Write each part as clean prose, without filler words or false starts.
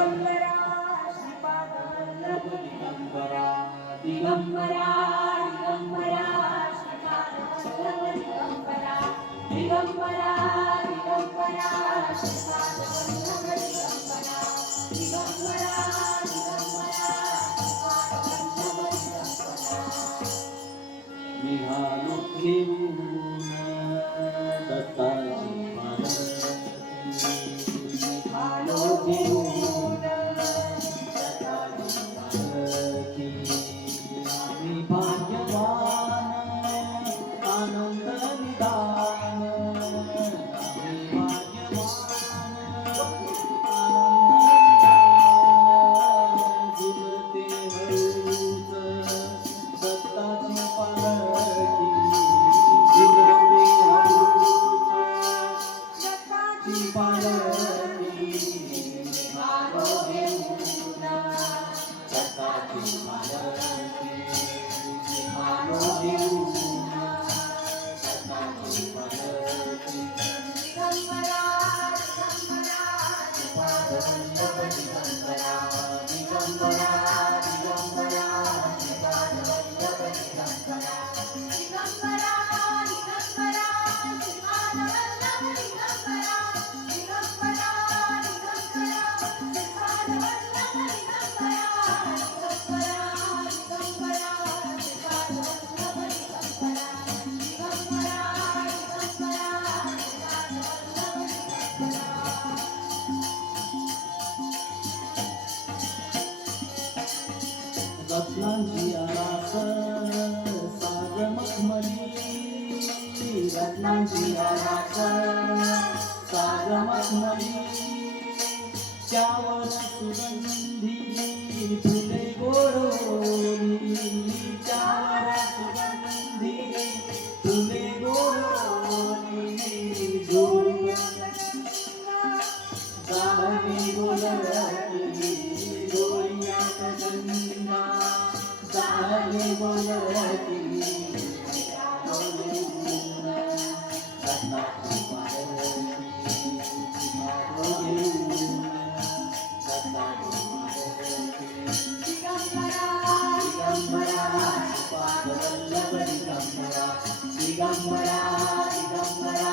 दिगंबरा श्रीपाद वल्लभ दिगंबरा दिगंबरा दिगंबरा श्रीपाद वल्लभ दिगंबरा दिगंबरा दिगंबरा श्रीपाद वल्लभ दिगंबरा दिगंबरा दिगंबरा श्रीपाद वल्लभ दिगंबरा निघालो घेऊन दत्ताची निघालो घेऊन दत्ताची पालखी आम्ही भाग्यवान आनंद निदान आम्ही भाग्यवान आनंद निदान झुलते हळूच दत्ताची पालखी झुलते हळूच दत्ताची पालखी निघालो घेऊन दत्ताची पालखी निघालो घेऊन दत्ताची पालखी दिगंबरा दिगंबरा श्रीपाद वल्लभ दिगंबरा दिगंबरा दिगंबरा श्रीपाद वल्लभ दिगंबरा दिगंबरा दिगंबरा श्रीपाद वल्लभ दिगंबरा दिगंबरा दिगंबरा श्रीपाद वल्लभ दिगंबरा दिगंबरा दिगंबरा श्रीपाद वल्लभ दिगंबरा दिगंबरा रत्नांची आरास साग मखमली रत्नांची आरास साग मखमली त्यावर सुगंधी फुले गोडोली त्यावर सुगंधी फुले गोडोली गावी बोलती डोळ्यात गंगा गावी बोलती दत्ताची पालखी घेऊन दत्ताची पालखी दिगंबरा दिगंबरा श्रीपाद वल्लभ दिगंबरा दिगंबरा दिगंबरा श्रीपाद वल्लभ दिगंबरा दिगंबरा दिगंबरा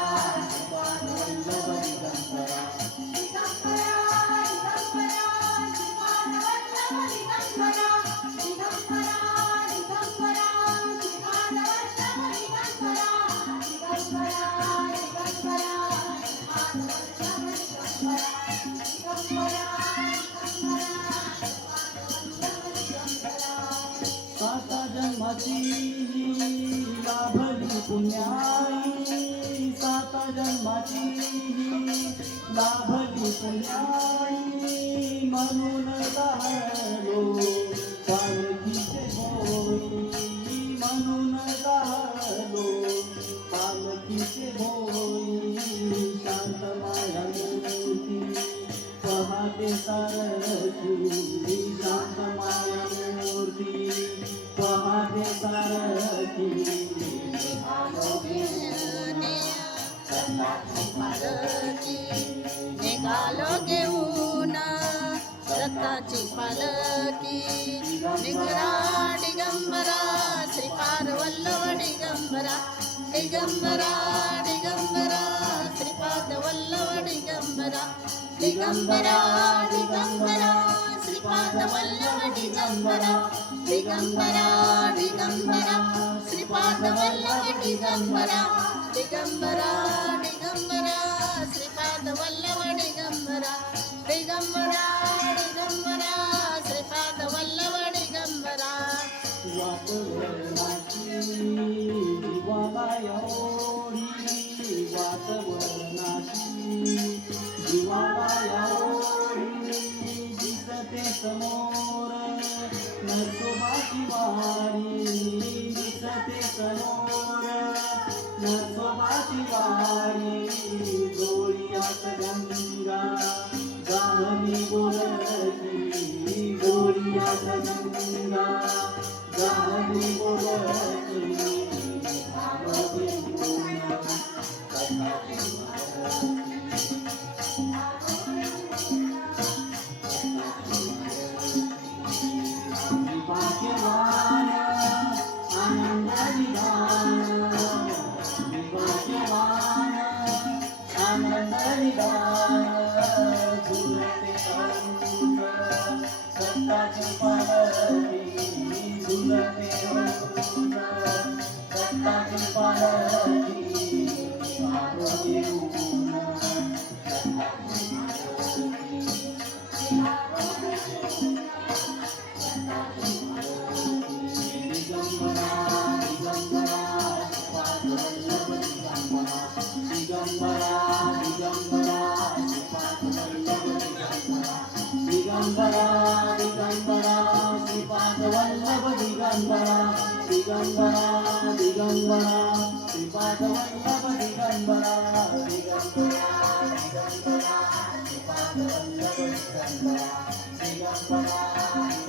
श्रीपाद वल्लभ दिगंबरा दिगंबरा दिगंबरा श्रीपाद वल्लभ दिगंबरा दिगंबरा दिगंबरा श्रीपाद वल्लभ दिगंबरा दिगंबरा साता जन्माची लाभली पुण्याई साता जन्माची लाभली पुण्याई म्हणून गालो पालखीचे भोई म्हणून गालो पालखीचे भोई शांत माया मूर्ती पहाटे सारखी शांत माया मूर्ती पहाटे सारखी निघालो घेऊन दत्ताची पालखी निघालो घेऊन दत्ताची पालखी दिगंबरा दिगंबरा श्रीपाद वल्लभ दिगंबरा दिगंबरा दिगंबरा श्रीपाद वल्लभ दिगंबरा दिगंबरा दिगंबरा श्रीपाद वल्लभ दिगंबरा दिगंबरा दिगंबरा श्रीपाद वल्लभ दिगंबरा दिगंबरा दिगंबरा श्रीपाद वल्लभ दिगंबरा दिगंबरा दिगंबरा श्रीपाद वल्लभ दिगंबरा वातावरणाची दिवाबाया ओढी वातावरणाची दिवाबाया ओढी दिसते समोर नरसोबाची वारी दिसते समोर नरसोबाची वारी डोळ्यात गंगा गाणी दिगंबरा दिगंबरा श्रीपाद वल्लभ दिगंबरा दिगंबरा दिगंबरा श्रीपाद वल्लभ दिगंबरा दिगंबरा दिगंबरा श्रीपाद वल्लभ दिगंबरा दिगंबरा